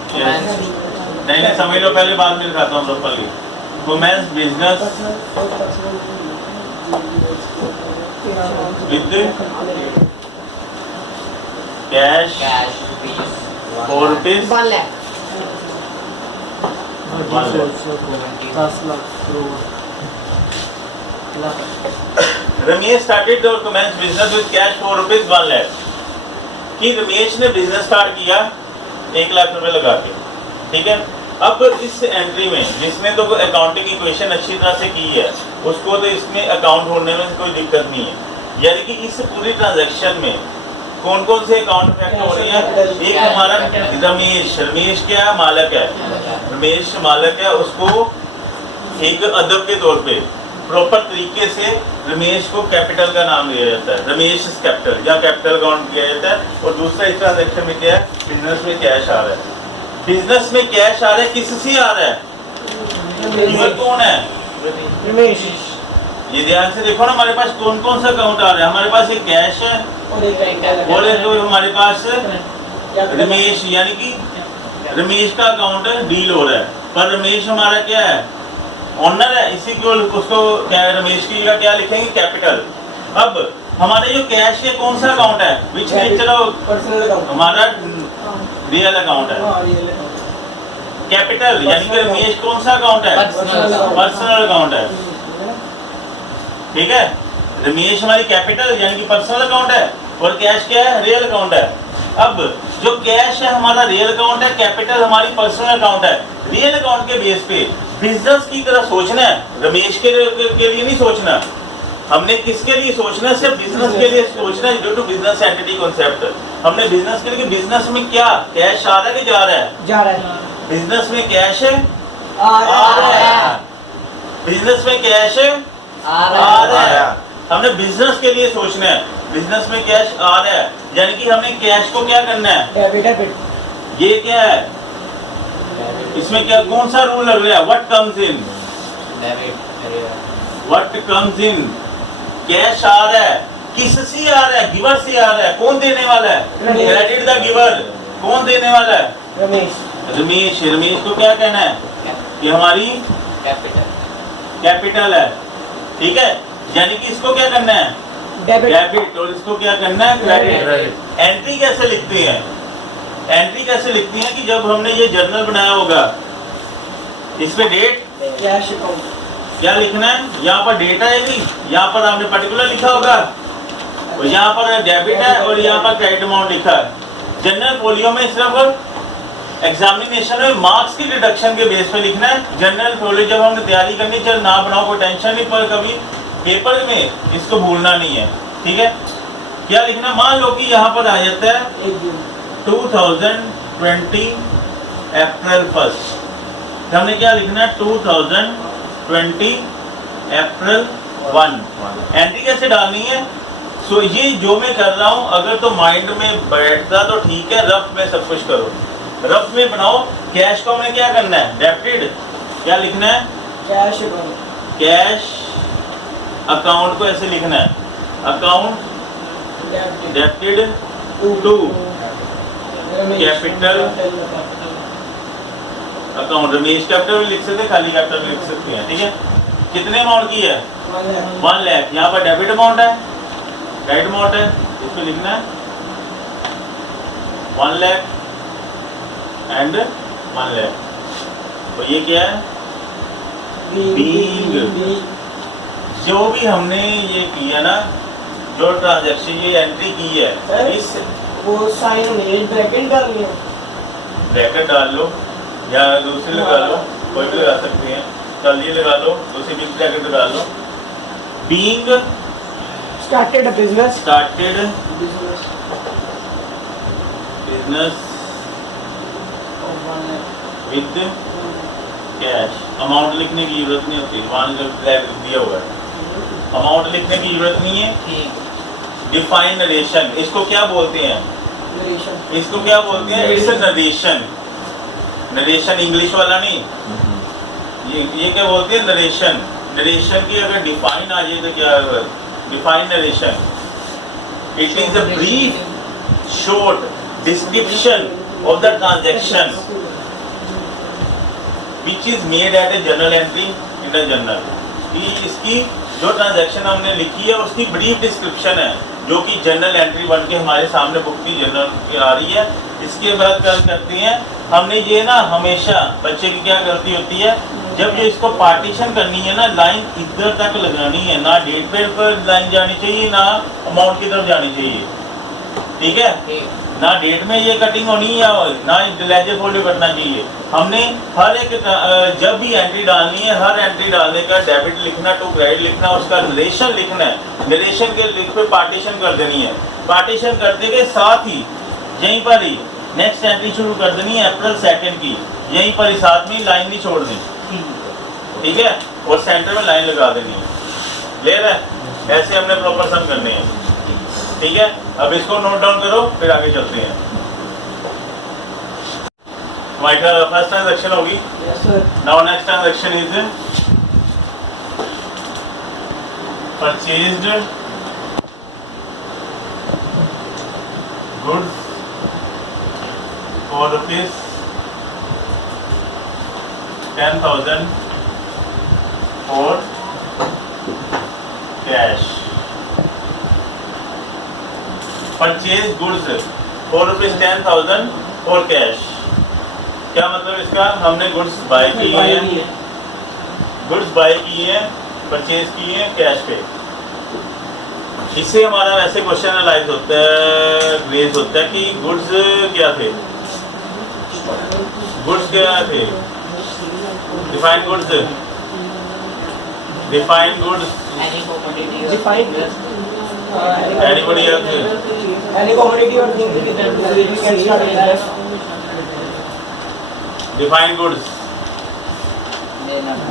नहीं समझ लो, पहले बाद में लिखाता हूँ properly. Commence business with cash 4 rupees 1 lakh. Ramesh started और commence business with cash 4 rupees 1 lakh. कि रमेश ने बिजनेस स्टार्ट किया 1 लाख रुपए लगा के। ठीक है, अब इस एंट्री में जिसने तो अकाउंटिंग इक्वेशन अच्छी तरह से की है, उसको तो इसमें अकाउंट होने में कोई दिक्कत नहीं है। यानी कि इस पूरी ट्रांजैक्शन में कौन कौन से अकाउंट इफेक्ट हो रही है? एक हमारा रमेश क्या है? मालक है। रमेश मालक है, उसको एक अदब के तौर पे प्रॉपर तरीके से रमेश को कैपिटल का नाम दिया जाता है, रमेश कैपिटल या कैपिटल अकाउंट किया जाता है। और दूसरा इस ट्रांजेक्शन में क्या है? बिजनेस में कैश आ रहा है। बिजनेस में कैश आ रहा है, किससे आ रहा है? गिवर कौन है? रमेश ये ध्यान से देखो ना, हमारे पास कौन कौन सा अकाउंट आ रहा है। हमारे पास एक कैश है और एक और एक तो हमारे पास रमेश, यानी कि रमेश का अकाउंट डील हो रहा है, पर रमेश हमारा क्या है, ऑनर है, इसी को उसको क्या है, रमेश की जगह क्या लिखेंगे, कैपिटल। अब हमारे जो कैश है कौन सा अकाउंट है, विच नेचर ऑफ, पर्सनल अकाउंट हमारा रियल अकाउंट है, हाँ ये कैपिटल, यानी कि रमेश कौन सा अकाउंट है, पर्सनल अकाउंट है, ठीक है। रमेश हमारी कैपिटल यानी कि पर्सनल अकाउंट है, और कैश क्या है, रियल अकाउंट है। अब जो कैश है हमारा रियल अकाउंट है, कैपिटल हमारी पर्सनल अकाउंट है। रियल अकाउंट के बेस पे बिजनेस की तरह सोचना है, रमेश के लिए नहीं सोचना। हमने किसके लिए सोचना है, सिर्फ बिजनेस के लिए सोचना है, due to business entity concept. हमने बिजनेस के लिए, बिजनेस में क्या कैश आ रहा है कि जा रहा है, जा रहा है, बिजनेस में कैश है आ आ रहा रहा है, है, बिजनेस में कैश है आ आ रहा है। हमने बिजनेस के लिए सोचना है, बिजनेस में कैश आ रहा है, यानी कि हमने कैश को क्या करना है, डेबिट ये क्या है, इसमें क्या कौन सा रूल लग रहा है, what comes in, what comes in, cash आ रहा है, किससे आ रहा है, गिवर से आ रहा है, कौन देने वाला है, क्रेडिट द गिवर, कौन देने वाला है, रमेश रमेश। रमेश को क्या कहना है कि हमारी कैपिटल है, ठीक है, यानी कि इसको क्या करना है, डेबिट डेबिट, और इसको क्या करना है, क्रेडिट। एंट्री कैसे लिखते हैं, एंट्री कैसे लिखते हैं कि जब हमने ये जर्नल बनाया होगा, इसमें डेट कैश अकाउंट क्या लिखना है, यहाँ पर डेट आएगी, यहाँ पर आपने पर्टिकुलर लिखा होगा, और यहाँ पर डेबिट है और यहाँ पर क्रेडिट अमाउंट लिखा है। जनरल फोलियो में सिर्फ एग्जामिनेशन में मार्क्स की डिडक्शन के बेस पे लिखना है। जनरल फोलियो जब हमने तैयारी करनी, चल ना बनाओ कोई टेंशन नहीं, पर कभी पेपर में इसको भूलना नहीं है, ठीक है। क्या लिखना, मान लो कि यहाँ पर आ जाता है 2020 अप्रैल 1, हमने क्या लिखना है, 2020 अप्रैल 1। एंट्री कैसे डालनी है, सो ये जो मैं कर रहा हूँ, अगर तो माइंड में बैठता तो ठीक है, रफ में सब कुछ करो, रफ में बनाओ। कैश को हमने क्या करना है, डेबिटेड, क्या लिखना है, कैश अकाउंट कैश अकाउंट को ऐसे लिखना है, account debited to capital account. Ramesh capital लिख सकते हैं, खाली कैपिटल लिख सकते हैं, ठीक है। कितने अमाउंट की है, 1 लाख। यहाँ पर डेबिट अमाउंट है, क्रेडिट अमाउंट है, इसको लिखना है 1 लाख एंड 1 लाख। तो ये क्या है, बीइंग, जो भी हमने ये किया ना, जो ट्रांजैक्शन ये एंट्री की है, इस वो साइन होने ब्रैकेट डालनी है, ब्रैकेट डाल लो या दूसरी लगा लो, कोई भी लगा सकते हैं, चल ये लगा लो, दूसरी भी ब्रैकेट लगा लो। Being started a business started business with cash. Amount लिखने की जरूरत नहीं होती, मान लो दिया हुआ है, अमाउंट लिखने की जरूरत नहीं है। डिफाइन नरेशन, इसको क्या बोलते हैं, इसको क्या बोलते हैं, इट्स नरेशन। नरेशन इंग्लिश वाला नहीं, ये क्या बोलते हैं, नरेशन। नरेशन की अगर डिफाइन आ जाए तो क्या, define narration, it is a brief short description of the transaction which is made at A journal entry in the journal. इसकी जो ट्रांजैक्शन हमने लिखी है उसकी ब्रीफ डिस्क्रिप्शन है, जो कि जर्नल एंट्री बन के हमारे सामने बुक की जर्नल की आ रही है। इसके बाद क्या करते हैं, हमने ये ना हमेशा बच्चे की क्या गलती होती है, जब ये इसको पार्टीशन करनी है ना, लाइन इधर तक लगानी है, ना डेट पर लाइन जानी चाहिए, ना अमाउंट की तरफ जानी चाहिए, ठीक है। ना डेट में ये कटिंग होनी है और ना लेजर फोल्ड करना चाहिए। हमने हर एक जब भी एंट्री डालनी है, हर एंट्री डालने का डेबिट लिखना, टू क्रेडिट लिखना, उसका नरेशन लिखना है। नरेशन के लिख पे पार्टीशन कर देनी है। पार्टीशन करने के साथ ही यहीं पर ही नेक्स्ट एंट्री शुरू कर देनी है अप्रैल 2 की, यहीं पर ही साथ में लाइन नहीं छोड़नी, ठीक है, और सेंटर में लाइन लगा देनी है। क्लियर है, ऐसे हमने प्रॉपर सम करने हैं, ठीक है। अब इसको नोट डाउन करो, फिर आगे चलते हैं। हमारी फर्स्ट ट्रांजैक्शन होगी। Now next transaction is purchased goods for rupees 10,000 और cash. Purchase goods for rupees 10,000 और कैश। क्या मतलब इसका? हमने गुड्स बाय की है, गुड्स बाय की है, परचेज की है कैश पे। इससे हमारा वैसे क्वेश्चन एनालाइज होता है, रेज होता है कि गुड्स क्या थे, गुड्स क्या थे, define goods, define goods, Any commodity or Define. Anybody else, Any commodity or thing which can start with S. Define goods,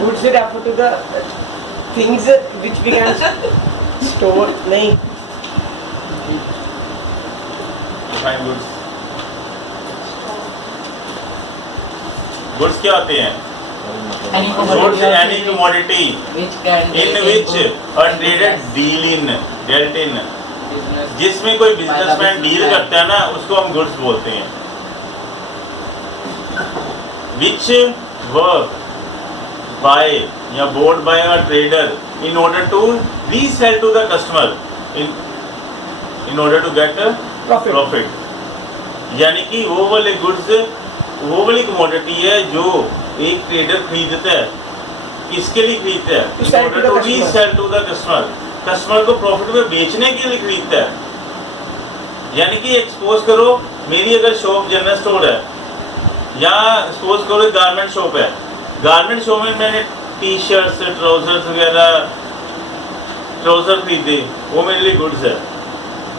Goods refer to the things which we can store. नहीं. Define goods. Goods क्या होते हैं? any goods commodity or any commodity which can in take which into a traded deal in, dealt in, business जिसमें कोई businessman deal करता है ना, उसको हम गुड्स बोलते हैं। विच वर्क बाय या bought by a trader in order to resell to the customer in order to get Profit. Profit. यानी कि वो वाले गुड्स, वो वाली कमोडिटी है जो एक ट्रेडर खरीदता है। किसके लिए खरीदता है? To sell to the customer. Resell to the customer, customer को प्रॉफिट में बेचने के लिए खरीदता है। यानी कि एक्सपोज करो, मेरी अगर शॉप जनरल स्टोर है या सपोज करो गारमेंट शॉप है, गारमेंट शॉप में मैंने टी शर्ट्स, ट्राउजर्स वगैरह, ट्राउजर खरीदे, वो मेरे लिए गुड्स है।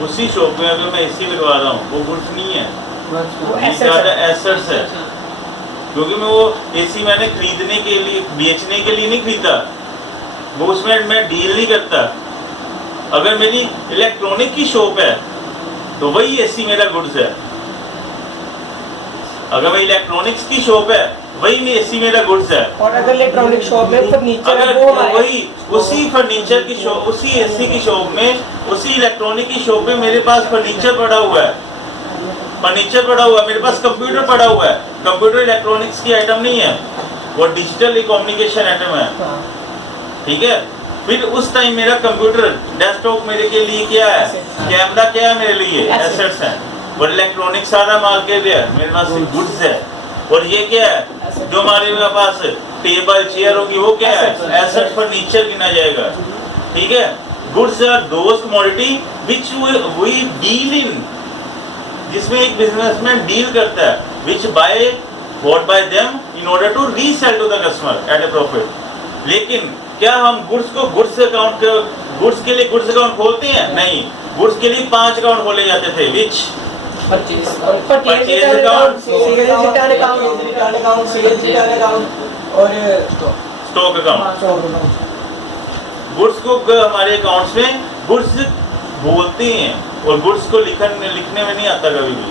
उसी शॉप में अगर मैं एसी लगवा रहा हूँ, वो गुड्स नहीं है, वो ये assets ज़्यादा है. एसेट्स है। क्योंकि मैं वो एसी मैंने खरीदने के लिए, बेचने के लिए नहीं खरीदा, वो उसमें मैं डील नहीं करता। अगर मेरी इलेक्ट्रॉनिक की शॉप है तो वही एसी मेरा गुड्स है। अगर मेरी इलेक्ट्रॉनिक्स की शॉप है, वही में एसी मेरा गुड्स है। और अगर इलेक्ट्रॉनिक शॉप में फर्नीचर है अगर वो हमारे वही उसी फर्नीचर की शॉप, उसी एसी की शॉप में, उसी इलेक्ट्रॉनिक की शॉप में मेरे पास फर्नीचर पड़ा हुआ है, फर्नीचर पड़ा हुआ है, मेरे पास कंप्यूटर पड़ा हुआ है। कंप्यूटर इलेक्ट्रॉनिक्स की आइटम नहीं है, वो डिजिटल कम्युनिकेशन आइटम है। हाँ, ठीक है, फिर उस टाइम मेरा कंप्यूटर, डेस्कटॉप मेरे के लिए क्या है, कैमरा क्या है मेरे लिए, एसेट्स हैं। और इलेक्ट्रॉनिक सारा मार्केट है, मेरे पास गुड्स है। और ये क्या है जो हमारे पास टेबल चेयर होगी, वो क्या है, एसेट फर्नीचर गिना जाएगा। ठीक है, goods are those commodity which we deal in, जिसमें एक बिजनेसमैन डील करता है, which by bought by them in order to resell to the customer at a profit. लेकिन क्या हम गुड्स को गुड्स अकाउंट, गुड्स के लिए गुड्स अकाउंट खोलते हैं? नहीं, गुड्स के लिए 5 अकाउंट खोले जाते थे, which purchase Purchase return account, account, sales return account, return account, sales return account और stock account. Stock account. Goods को हमारे अकाउंट्स में गुड्स बोलते हैं, और गुड्स को लिखने में नहीं आता कभी भी,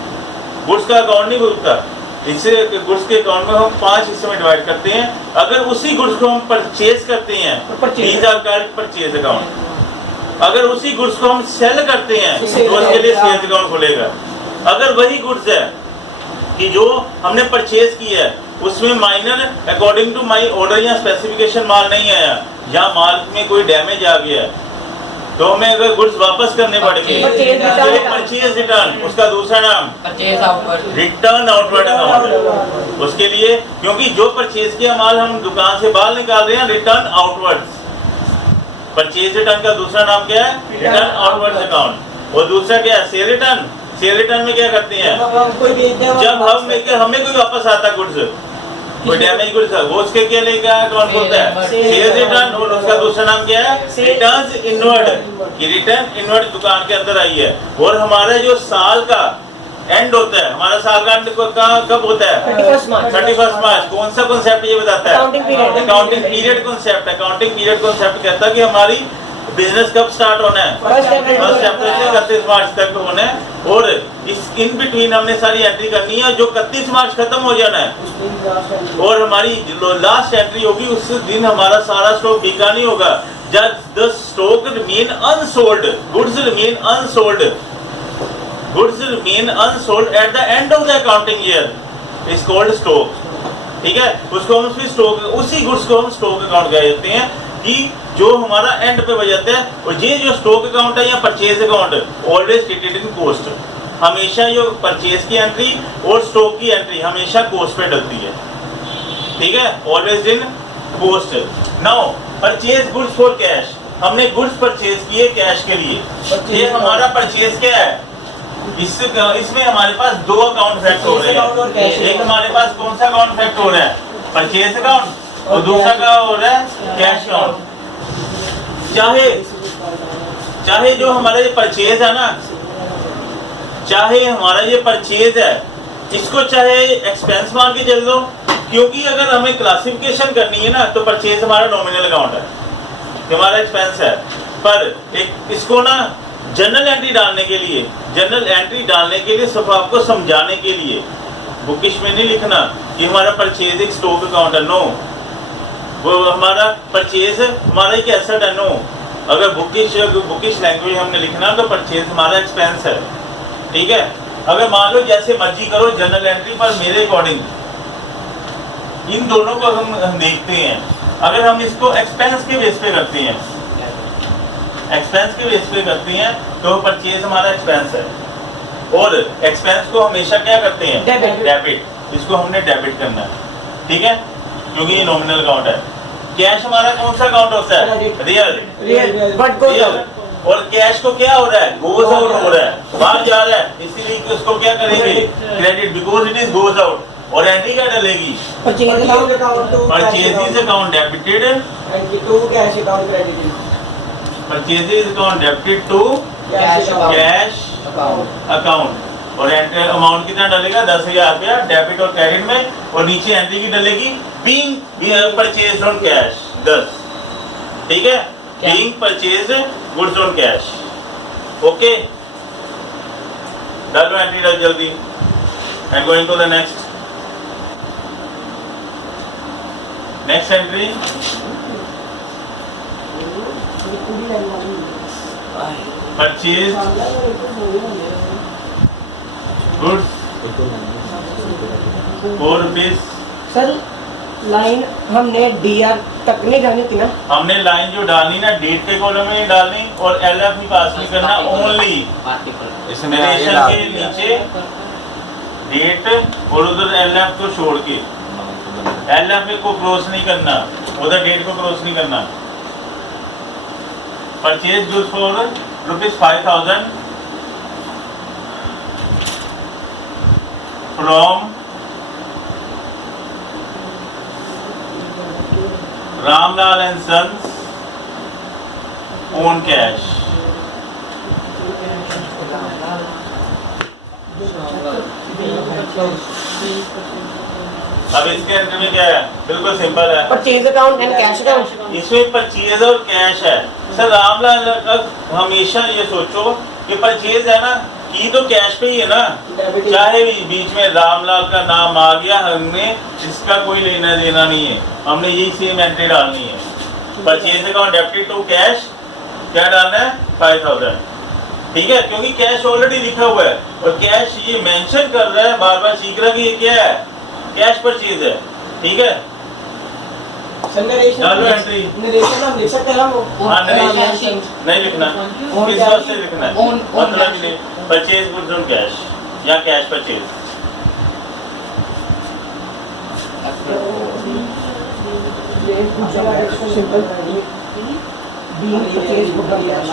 गुड्स का अकाउंट नहीं बोलता। इससे गुड्स के अकाउंट में हम 5 हिस्से में डिवाइड करते हैं। अगर उसी गुड्स को हम परचेज करते हैं, these are called purchase account. अगर उसी गुड्स को हम सेल करते हैं तो उसके लिए सेल्स अकाउंट खुलेगा। अगर वही गुड्स है कि जो हमने परचेज किया है, उसमें minor according to my order या स्पेसिफिकेशन माल नहीं आया, या माल में कोई डैमेज आ गया, तो हमें अगर गुड्स वापस करने पड़ गए, परचेज रिटर्न, उसका दूसरा नाम purchase outward return outward account है। उसके लिए, क्योंकि जो परचेज किया माल हम दुकान से बाहर निकाल रहे हैं, रिटर्न आउटवर्ड्स। परचेज रिटर्न का दूसरा नाम क्या है, रिटर्न आउटवर्ड्स अकाउंट। और दूसरा क्या है, सेल रिटर्न। सेल रिटर्न में क्या करते हैं, जब हमें कोई वापस आता गुड्स, कोई डैमेज गुड्स है, वो उसके क्या लेगा, अकाउंट खोलता है, सेल रिटर्न। और उसका दूसरा नाम क्या है, रिटर्न इनवर्ड, कि रिटर्न इनवर्ड दुकान के अंदर आई है। और हमारा जो साल का एंड होता है, हमारा साल का एंड कब होता है, 31 मार्च। कौन सा कॉन्सेप्ट ये बताता है, accounting period concept. Accounting period concept कहता है कि हमारी बिजनेस कब स्टार्ट होना है, 1 अप्रैल से 31 मार्च तक होना है। और इस इन बिटवीन हमने सारी एंट्री करनी है, जो 31 मार्च खत्म हो जाना है। और हमारी जो लास्ट एंट्री होगी, उस दिन हमारा सारा स्टॉक बिका नहीं होगा, the stock remain unsold, goods remain unsold at the end of the accounting year is called stock. ठीक है, उसको हम फिर स्टॉक, उसी गुड्स को हम स्टॉक अकाउंट कह देते हैं कि जो हमारा एंड पे बच जाता है। और ये जो स्टॉक अकाउंट है या purchase account always stated in cost, हमेशा जो परचेज की एंट्री और स्टॉक की एंट्री हमेशा कॉस्ट पे डलती है। ठीक है, always in cost. Now purchase goods for cash, हमने गुड्स परचेज किए कैश के लिए, ये हमारा परचेज क्या है? इसमें हमारे पास दो अकाउंट फैक्ट हो रहे हैं। एक हमारे पास कौन सा अकाउंट फैक्ट हो रहा है? परचेज अकाउंट, और दूसरा का हो रहा है कैश अकाउंट। चाहे जो हमारा ये परचेज है ना, चाहे हमारा ये परचेज है, इसको चाहे एक्सपेंस मान के चल दो, क्योंकि अगर हमें क्लासिफिकेशन करनी है ना तो परचेज हमारा नॉमिनल अकाउंट है, हमारा एक्सपेंस है। पर एक इसको ना जनरल एंट्री डालने के लिए सिर्फ आपको समझाने के लिए बुकिश में नहीं लिखना कि हमारा परचेज एक स्टॉक अकाउंट है, नो। वो हमारा परचेज हमारा एक एसेट है, नो। अगर बुकिश लैंग्वेज हमने लिखना तो परचेज हमारा एक्सपेंस है। ठीक है, अगर मान लो जैसे मर्जी करो जनरल एंट्री, पर मेरे अकॉर्डिंग इन दोनों को हम देखते हैं। अगर हम इसको एक्सपेंस के बेस पे करते हैं, तो परचेज हमारा एक्सपेंस है, और एक्सपेंस को हमेशा क्या करते हैं? डेबिट। इसको हमने डेबिट करना है, ठीक है, क्योंकि ये नॉमिनल अकाउंट है। कैश हमारा कौन सा अकाउंट होता है? रियल। और कैश को क्या हो रहा है? गोज आउट हो रहा है, बाहर जा रहा है, इसीलिए उसको क्या करेंगे? Credit, because it is goes out. और एंट्री क्या डलेगी? Purchase account debited purchases account debited to cash account. और अमाउंट कितना डलेगा? 10,000 रुपया डेबिट और क्रेडिट में, और नीचे एंट्री की डलेगी बीइंग परचेज ऑन कैश 10। ठीक है, being purchase goods on cash. Okay, डालो एंट्री डाल जल्दी। And going to the next entry. Purchase goods ₹4। Sir line हमने डीआर तक नहीं जानी थी ना, हमने लाइन जो डालनी ना डेट के कॉलम में डालनी, और एलएफ भी पास नहीं करना, ओनली रिलेशन के नीचे डेट और उधर एलएफ को छोड़ के, एलएफ को क्रॉस नहीं करना, उधर डेट को क्रॉस नहीं करना। Purchase goods for ₹5,000 from Ramlal and sons on cash. अब इसके अंदर में क्या है? बिल्कुल सिंपल है, purchase account and cash account. इसमें परचेज और कैश है। सर रामलाल का हमेशा ये सोचो कि परचेज है ना, की तो कैश पे ही है ना, चाहे बीच में रामलाल का नाम आ गया, हमने इसका कोई लेना देना नहीं है, हमने यही सेम एंट्री डालनी है। Purchase account debited to cash क्या डालना है? 5,000। ठीक है, क्योंकि कैश ऑलरेडी लिखा हुआ है, और कैश ये मेंशन कर रहा है, बार बार सीख रहा है कि ये क्या है? कैश परचेज है। ठीक है, डालो एंट्री। हम लिख सकते हैं ना वो? हाँ, नरेशन नहीं लिखना, किस बात से लिखना है? मतलब ही नहीं, परचेज गुड्स ऑन कैश या cash purchase. Simple being purchase good on cash.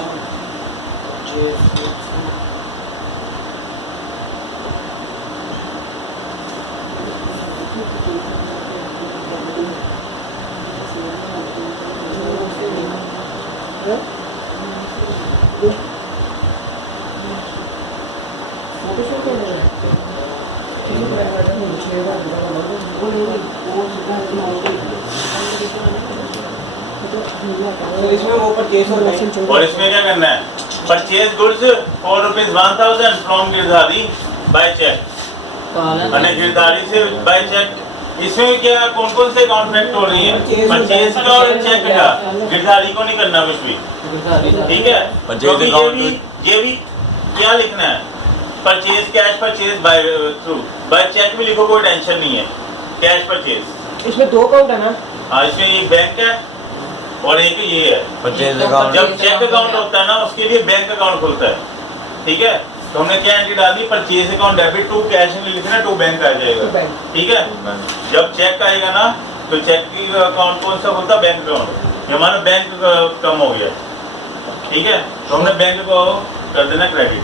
और इसमें क्या करना है? Purchase goods for ₹1,000 from Girdhari by cheque, Girdhari से बाय चेक इसमें क्या कौन कौन से अकाउंट फैक्ट हो रही है? परचेज का और चेक का। गिरधारी को नहीं करना कुछ भी, ठीक है? क्योंकि ये भी क्या लिखना है, purchase cash purchase by through, by cheque भी लिखो, कोई टेंशन नहीं है। कैश परचेज इसमें 2 अकाउंट है ना? हाँ, इसमें एक बैंक है और एक ये है परचेज अकाउंट। जब चेक अकाउंट होता है ना, उसके लिए बैंक अकाउंट खुलता है, ठीक है? तो हमने क्या एंट्री डाली, purchase account debit to cash में लिखना, टू बैंक आ जाएगा, ठीक है? जब चेक आएगा ना, तो चेक की अकाउंट कौन सा खुलता है? Bank account. ये हमारा बैंक कम हो गया, ठीक है? तो हमने बैंक को कर देना क्रेडिट,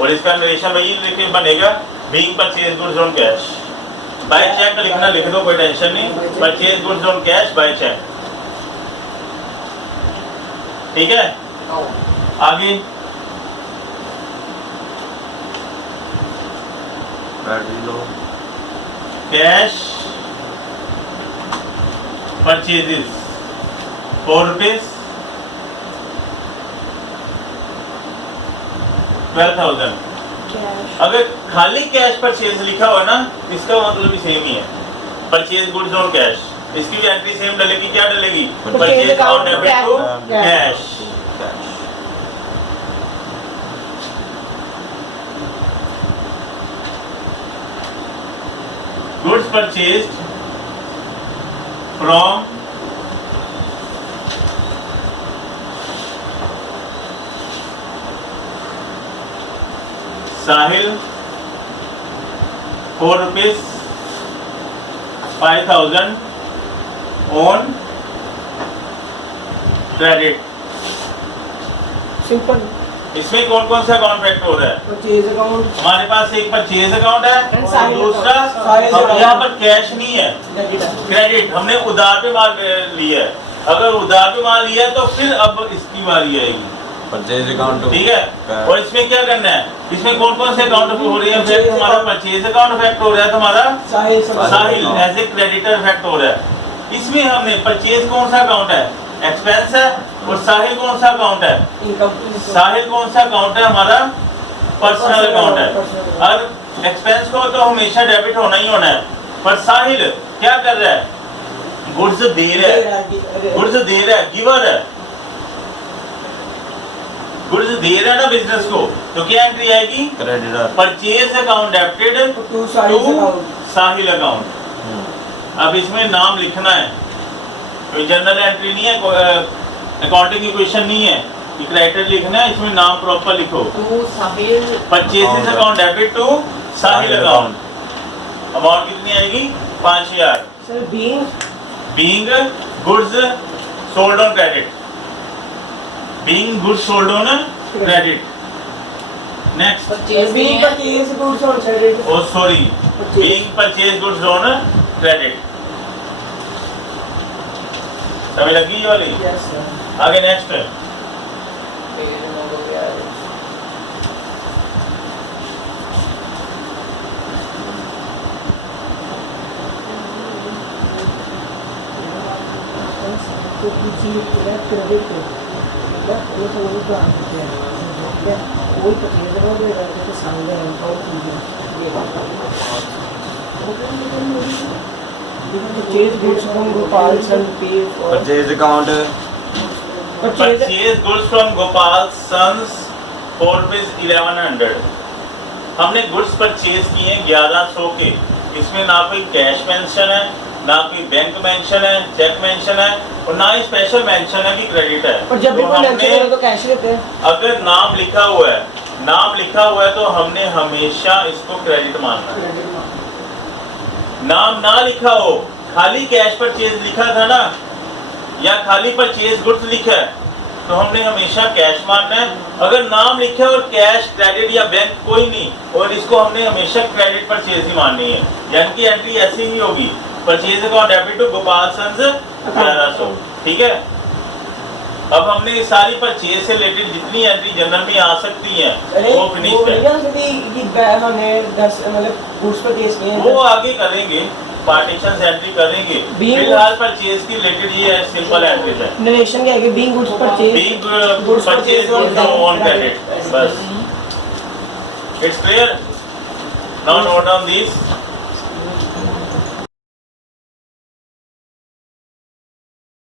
और इसका नरेशन वही लिखे बनेगा, being purchase goods on cash by cheque लिखना, लिख दो, कोई टेंशन नहीं। Purchase goods on cash by cheque, ठीक है? आगे कैश परचेजेस 4 रुपीज 12,000। अगर खाली कैश परचेज लिखा हो ना, इसका मतलब भी सेम ही है, परचेज गुड्स ऑन कैश। इसकी भी एंट्री सेम डलेगी, क्या डलेगी? Purchase account debit to cash. Goods purchased from Sahil 4 rupees 5,000 on credit. Simple. इसमें कौन कौन सा अकाउंट फैक्ट हो रहा है? परचेज अकाउंट, हमारे पास एक परचेज अकाउंट है और साहिल दूसरा साहिल हम अकाउंट। यहाँ पर कैश नहीं है, क्रेडिट। हमने उधार पे माल लिया है, अगर उधार पे माल लिया है तो फिर अब इसकी बारी आएगी, परचेज अकाउंट, ठीक है? और इसमें क्या करना है, इसमें कौन कौन से अकाउंट हो रही है फैक्ट? हमारा परचेज अकाउंट फैक्ट हो रहा है, तुम्हारा साहिल एज ए क्रेडिटर फैक्ट हो रहा है। इसमें हमने परचेज कौन सा अकाउंट है? एक्सपेंस है, और साहिल कौन सा अकाउंट है? साहिल कौन सा अकाउंट है? हमारा पर्सनल अकाउंट है। और एक्सपेंस को तो हमेशा डेबिट होना ही होना है, पर साहिल क्या कर रहा है? गुड्स दे रहा है, गुड्स दे रहा है, गिवर है, गुड्स दे रहा है ना बिजनेस को, तो क्या एंट्री आएगी? Creditor. Purchase account debited to Sahil account. अब इसमें नाम लिखना है, कोई जनरल एंट्री नहीं है, अकाउंटिंग इक्वेशन नहीं है, क्रेडिटर लिखना है, इसमें नाम प्रॉपर लिखो। Purchase account debit to Sahil account. Amount कितनी आएगी? 5,000। Sir being goods sold on credit, being goods sold on credit. Next, being purchase goods on credit, oh sorry, being purchase goods on credit. समझ लगी ये वाली? Yes sir. आगे next है तो किसी क्रेडिट वो तो वो तो आप कहते हैं कोई परचेज अकाउंट है तो सामने account purchase goods from Gopal son पे purchase account, purchase goods from Gopal sons 4 rupees 1100। हमने गुड्स परचेज किए 1100 के, इसमें ना कोई कैश मेंशन है, ना कोई बैंक मेंशन है, चेक मेंशन है, और ना ही स्पेशल मेंशन है कि क्रेडिट है। और जब भी तो कोई मेंशन हमने हो तो कैश लेते हैं। अगर नाम लिखा हुआ है, नाम लिखा हुआ है तो हमने हमेशा इसको क्रेडिट मानना है। नाम ना लिखा हो, खाली कैश परचेज लिखा था ना, या खाली परचेज गुड्स लिखा है, तो हमने हमेशा कैश मानना है। अगर नाम लिखा है और कैश, क्रेडिट या बैंक कोई नहीं, और इसको हमने हमेशा क्रेडिट परचेज ही माननी है, यानी कि एंट्री ऐसी ही होगी, purchase account debit to Gopal sons 1100, ठीक है? अब हमने ये सारी परचेज से रिलेटेड जितनी एंट्री जनरल में आ सकती हैं वो फिनिश है। हमने 10 मतलब गुड्स परचेज किए हैं, वो आगे करेंगे, पार्टीशन एंट्री करेंगे। फिलहाल परचेज की रिलेटेड ये सिंपल एंट्रीज है। नरेशन क्या है? Being goods purchase, being purchase goods on credit, बस। It's clear? Now note down this.